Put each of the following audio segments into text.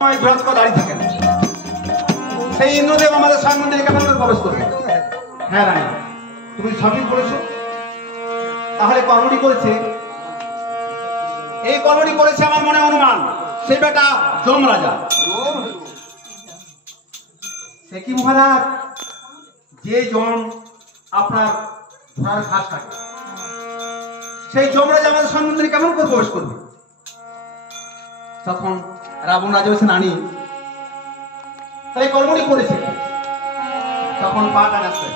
দাঁড়িয়ে থাকেন। সেই ইন্দ্রদেব আমাদের সামনে কেমন করে প্রবেশ করবে? হ্যাঁ রানী, তুমি সঠিক বলেছ। তাহলে কর্মটি করেছে, এই কর্মটি করেছে আমার মনে অনুমান সেই বেটা যমরাজা। সে কি মহারাজ, যে যম আপনার ঘোড়ার ঘাস কাটে, সেই যমরাজা আমাদের সামনে কেমন করে প্রবেশ করবে? তখন রাবণ রাজা হয়েছে নানি, তাই কর্মটি করেছে। তখন পা টানাচ্ছে,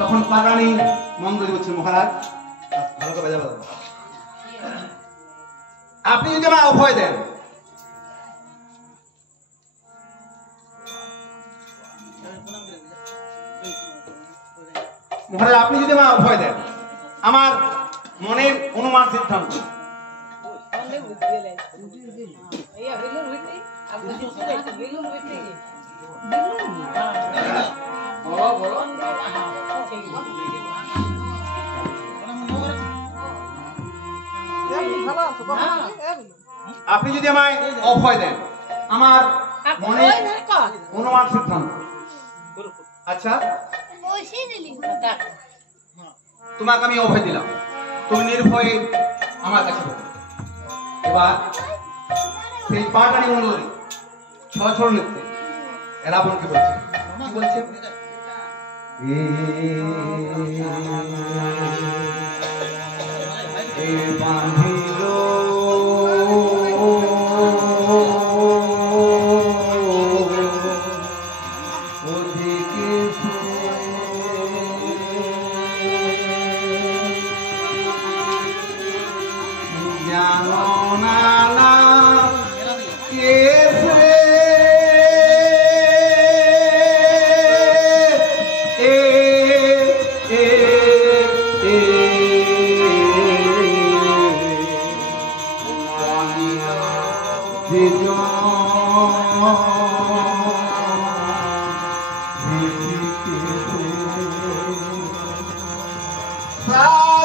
তখন পা টানি মন্দির হচ্ছে মহারাজ ভালো করে বাজাবো। আপনি যদি আমার অভয় দেন, মহারাজ আপনি যদি আমার অভয় দেন, আমার মনের অনুমান সিদ্ধান্ত আপনি যদি আমায় অভয় দেন, আমার মনে অনুমান সিদ্ধান্ত। আচ্ছা তোমাকে আমি অভয় দিলাম, তুমি নির্ভয়ে আমার কাছে বলো। এবার সেই পাটানি মন্ডলী ছড় লিখতে রাবণকে বলছে, কি বলছে? Ah!